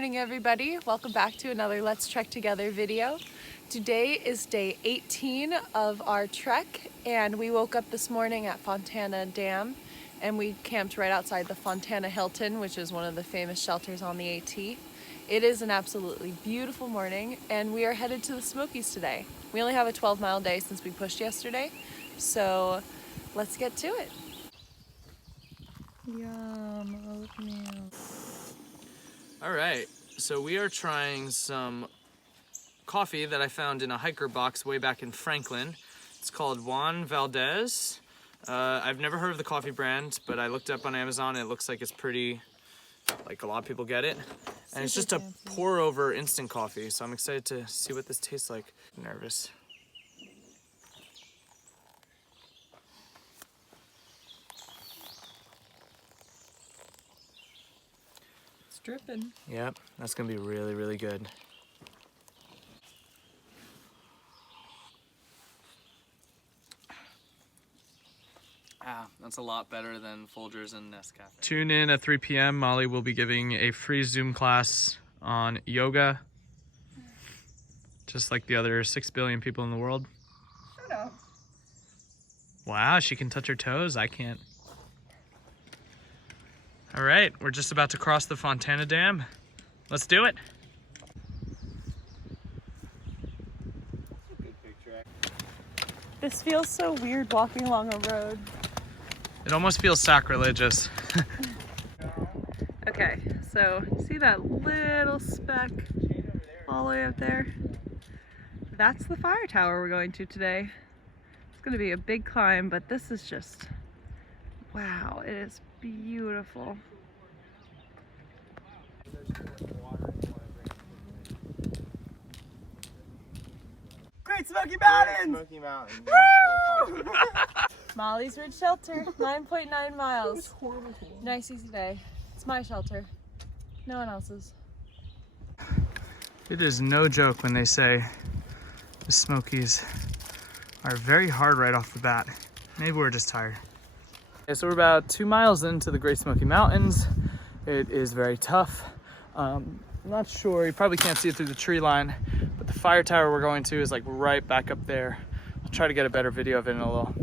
morning, everybody. Welcome back to another Let's Trek Together video. Today is day 18 of our trek, and we woke up this morning at Fontana Dam, and we camped right outside the Fontana Hilton, which is one of the famous shelters on the AT. It is an absolutely beautiful morning, and we are headed to the Smokies today. We only have a 12-mile day since we pushed yesterday, so let's get to it. Yum, oatmeal. All right, so we are trying some coffee that I found in a hiker box way back in Franklin. It's called Juan Valdez. I've never heard of the coffee brand, but I looked it up on Amazon and it looks like it's pretty, like a lot of people get it. And it's just a pour over instant coffee, so I'm excited to see what this tastes like. I'm nervous. Dripping. Yep, that's gonna be really, really good. That's a lot better than Folgers and Nescafe. Tune in at 3 p.m. Molly will be giving a free Zoom class on yoga. Just like the other 6 billion people in the world. Shut up. Wow, she can touch her toes. I can't. All right, we're just about to cross the Fontana Dam. Let's do it. This feels so weird walking along a road. It almost feels sacrilegious. Okay, so see that little speck all the way up there? That's the fire tower we're going to today. It's gonna be a big climb, but this is just, wow, it is beautiful. Great Smoky Mountain! Smoky Mountain. Molly's Ridge Shelter, 9.9 miles. Nice easy day. It's my shelter, no one else's. It is no joke when they say the Smokies are very hard right off the bat. Maybe we're just tired. Okay, so we're about 2 miles into the Great Smoky Mountains. It is very tough. I'm not sure, you probably can't see it through the tree line, but the fire tower we're going to is like right back up there. I'll try to get a better video of it in a little.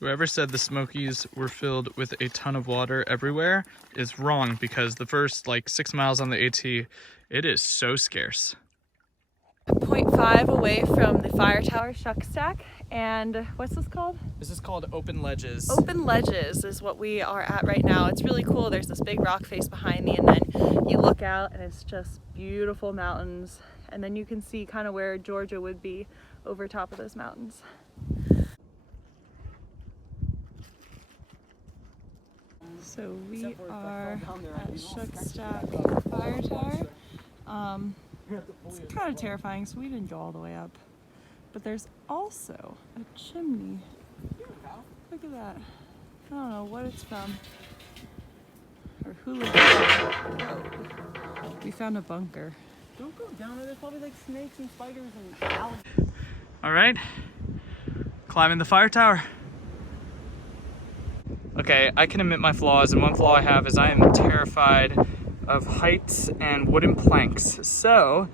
Whoever said the Smokies were filled with a ton of water everywhere is wrong, because the first like 6 miles on the AT, it is so scarce. 0.5 away from the fire tower shuck stack, and what's this called? This is called Open Ledges. Open Ledges is what we are at right now. It's really cool. There's this big rock face behind me, and then you look out and it's just beautiful mountains, and then you can see kind of where Georgia would be over top of those mountains. So we are at Shuck Stack Fire Tower. It's kind of terrifying, so we didn't go all the way up. But there's also a chimney. Look at that. I don't know what it's from or who lives there. Oh, we found a bunker. Don't go down there. There's probably like snakes and spiders and alligators. All right, climbing the fire tower. Okay, I can admit my flaws, and one flaw I have is I am terrified of heights and wooden planks. So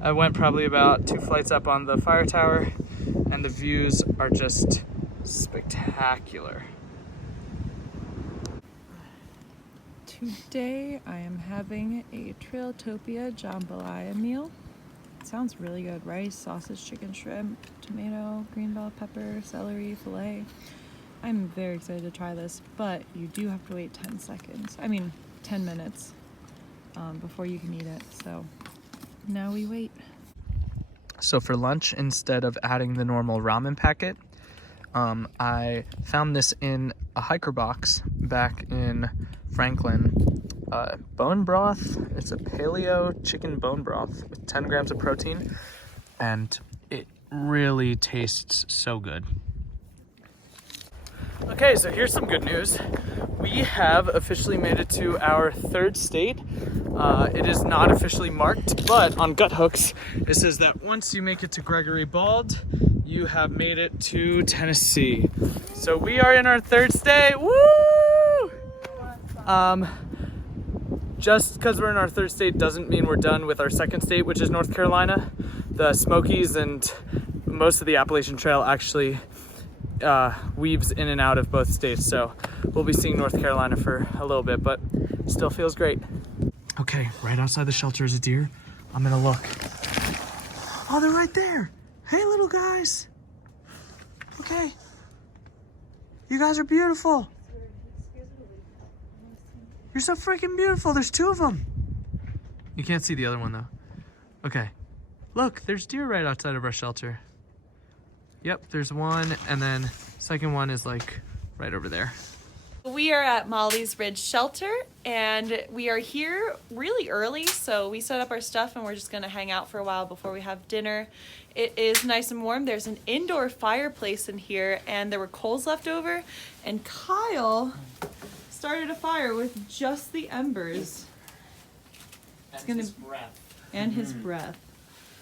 I went probably about 2 flights up on the fire tower, and the views are just spectacular. Today I am having a Trailtopia jambalaya meal. It sounds really good. Rice, sausage, chicken, shrimp, tomato, green bell pepper, celery, filet. I'm very excited to try this, but you do have to wait 10 minutes before you can eat it. So now we wait. So for lunch, instead of adding the normal ramen packet, I found this in a hiker box back in Franklin. Bone broth. It's a paleo chicken bone broth with 10 grams of protein, and it really tastes so good. Okay, so here's some good news. We have officially made it to our 3rd state. It is not officially marked, but on gut hooks, it says that once you make it to Gregory Bald, you have made it to Tennessee. So we are in our 3rd state. Woo! just because we're in our third state doesn't mean we're done with our second state, which is North Carolina. The Smokies and most of the Appalachian Trail actually weaves in and out of both states. So we'll be seeing North Carolina for a little bit, but still feels great. Okay, right outside the shelter is a deer. I'm gonna look. Oh, they're right there. Hey, little guys. Okay. You guys are beautiful. You're so freaking beautiful. There's two of them. You can't see the other one though. Okay. Look, there's deer right outside of our shelter. Yep, there's one, and then second one is like right over there. We are at Molly's Ridge Shelter, and we are here really early, so we set up our stuff and we're just gonna hang out for a while before we have dinner. It is nice and warm. There's an indoor fireplace in here, and there were coals left over, and Kyle started a fire with just the embers. It's gonna his breath. And his breath.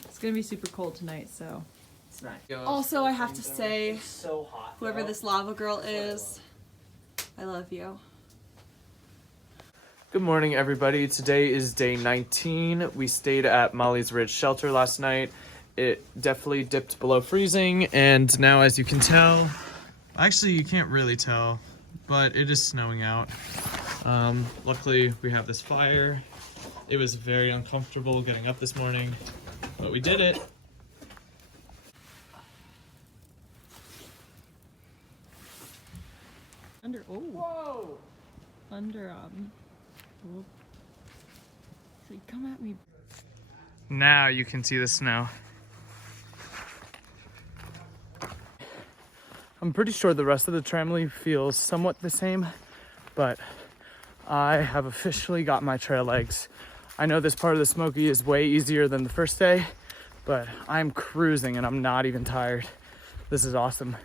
It's gonna be super cold tonight, so. It's nice. Also, I have to say, it's so hot, whoever this lava girl is, I love you. Good morning, everybody. Today is day 19. We stayed at Molly's Ridge Shelter last night. It definitely dipped below freezing, and now, as you can tell, actually you can't really tell, but it is snowing out. Luckily, we have this fire. It was very uncomfortable getting up this morning, but we did it. Whoa! So you come at me. Now you can see the snow. I'm pretty sure the rest of the tramline feels somewhat the same, but I have officially got my trail legs. I know this part of the Smoky is way easier than the first day, but I'm cruising and I'm not even tired. This is awesome.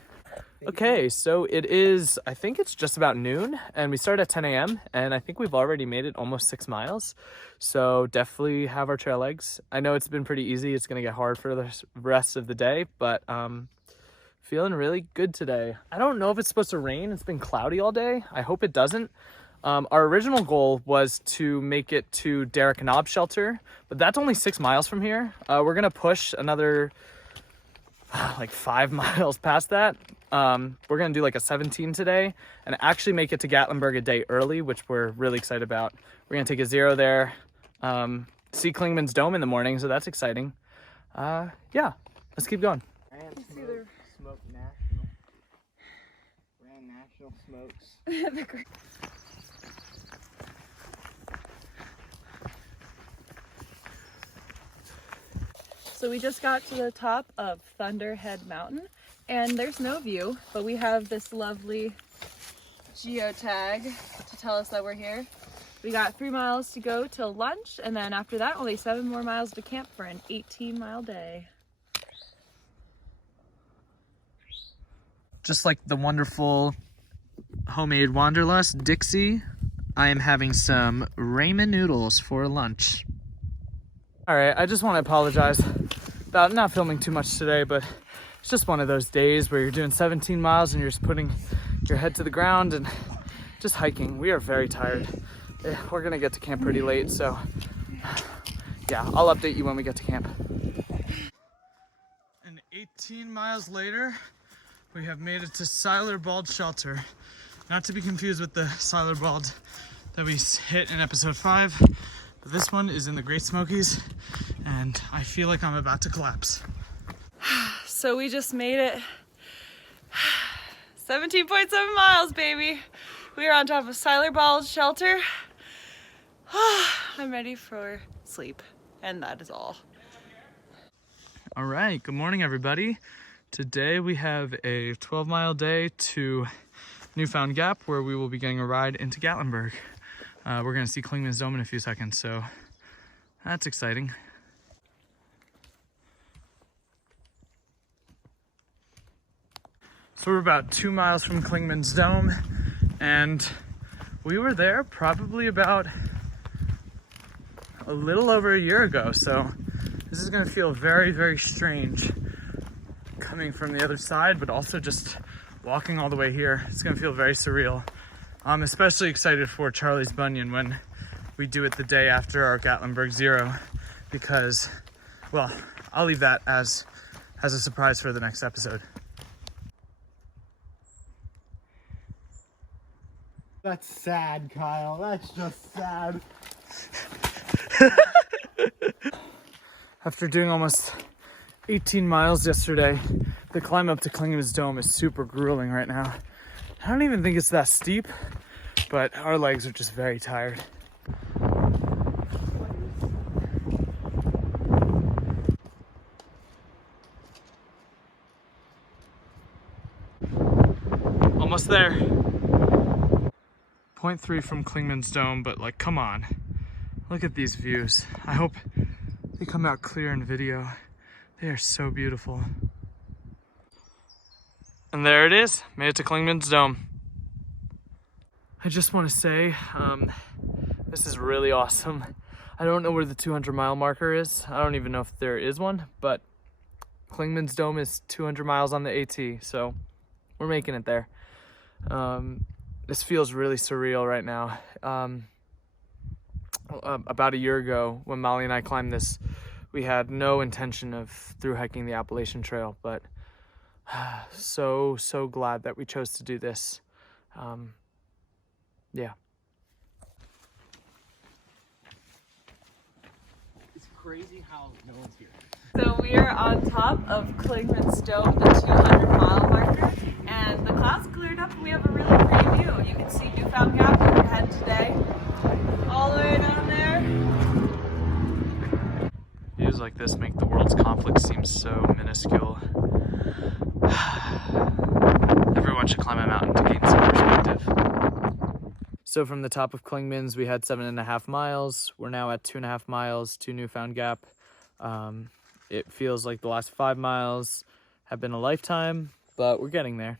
Okay, so it is, I think it's just about noon, and we start at 10 a.m. and I think we've already made it almost 6 miles. So definitely have our trail legs. I know it's been pretty easy. It's gonna get hard for the rest of the day, but feeling really good today. I don't know if it's supposed to rain. It's been cloudy all day. I hope it doesn't. Our original goal was to make it to Derrick Knob Shelter, but that's only 6 miles from here. We're gonna push another like 5 miles past that. We're gonna do like a 17 today and actually make it to Gatlinburg a day early, which we're really excited about. We're gonna take a 0 there, see Clingmans Dome in the morning, so that's exciting. Yeah, let's keep going. Smoke National. Brand National Smokes. So we just got to the top of Thunderhead Mountain, and there's no view, but we have this lovely geotag to tell us that we're here. We got 3 miles to go till lunch, and then after that, only 7 more miles to camp for an 18-mile day. Just like the wonderful homemade Wanderlust Dixie, I am having some ramen noodles for lunch. All right, I just want to apologize about not filming too much today, but it's just one of those days where you're doing 17 miles and you're just putting your head to the ground and just hiking. We are very tired. We're gonna get to camp pretty late, so yeah, I'll update you when we get to camp. And 18 miles later, we have made it to Siler Bald Shelter. Not to be confused with the Siler Bald that we hit in episode 5. But this one is in the Great Smokies, and I feel like I'm about to collapse. So we just made it 17.7 miles, baby. We are on top of Siler Bald Shelter. I'm ready for sleep, and that is all. All right, good morning, everybody. Today we have a 12-mile day to Newfound Gap, where we will be getting a ride into Gatlinburg. We're gonna see Clingmans Dome in a few seconds, so that's exciting. So we're about 2 miles from Clingmans Dome, and we were there probably about a little over a year ago, so this is gonna feel very, very strange coming from the other side, but also just walking all the way here. It's gonna feel very surreal. I'm especially excited for Charlie's Bunion when we do it the day after our Gatlinburg Zero because, well, I'll leave that as a surprise for the next episode. That's sad, Kyle. That's just sad. After doing almost 18 miles yesterday, the climb up to Clingmans Dome is super grueling right now. I don't even think it's that steep, but our legs are just very tired. Almost there. 0.3 from Clingmans Dome, but like, come on. Look at these views. I hope they come out clear in video. They are so beautiful. And there it is, made it to Clingmans Dome. I just want to say, this is really awesome. I don't know where the 200-mile marker is. I don't even know if there is one, but Clingmans Dome is 200 miles on the AT, so we're making it there. This feels really surreal right now. About a year ago, when Molly and I climbed this, we had no intention of through hiking the Appalachian Trail, but so glad that we chose to do this. Yeah. It's crazy how no one's here. So we are on top of Clingmans Dome, the 200-mile marker, and the clouds cleared up and we have a really pretty view. You can see Newfound Gap where we're headed today, all the way down there. Views like this make the world's conflicts seem so minuscule. Everyone should climb a mountain to gain some perspective. So from the top of Clingmans, we had 7.5 miles. We're now at 2.5 miles to Newfound Gap. It feels like the last 5 miles have been a lifetime, but we're getting there.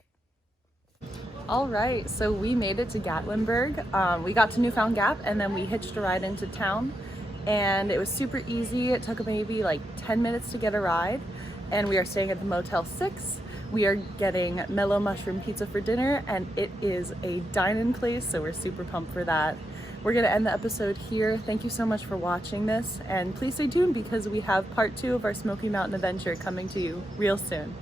All right, so we made it to Gatlinburg. We got to Newfound Gap and then we hitched a ride into town, and it was super easy. It took maybe like 10 minutes to get a ride, and we are staying at the Motel 6. We are getting mellow mushroom pizza for dinner, and it is a dine-in place, so we're super pumped for that. We're gonna end the episode here. Thank you so much for watching this, and please stay tuned because we have part 2 of our Smoky Mountain adventure coming to you real soon.